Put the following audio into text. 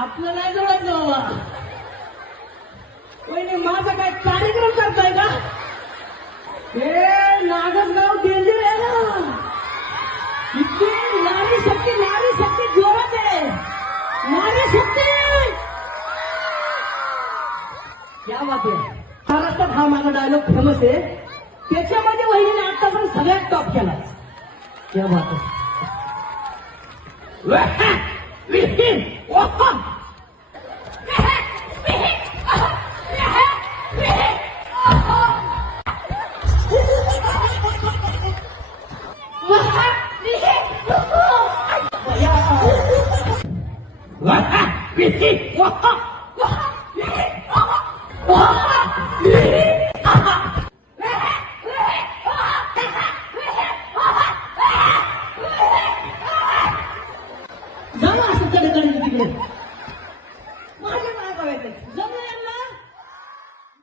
आपलं नाही जोडायचं बाबा. वहिनी माझा काय कार्यक्रम करताय का? हे नागसगाव डेंजर आहे ना. इतकी नारी शक्ती जोरात आहे. नारी शक्ती क्या बात आहे. महाराष्ट्रात हा माझा डायलॉग फेमस आहे. त्याच्यामध्ये वहिनीने आतापर्यंत सगळ्यात टॉप केला. क्या बात आहे. झालं असं कडे तिकडे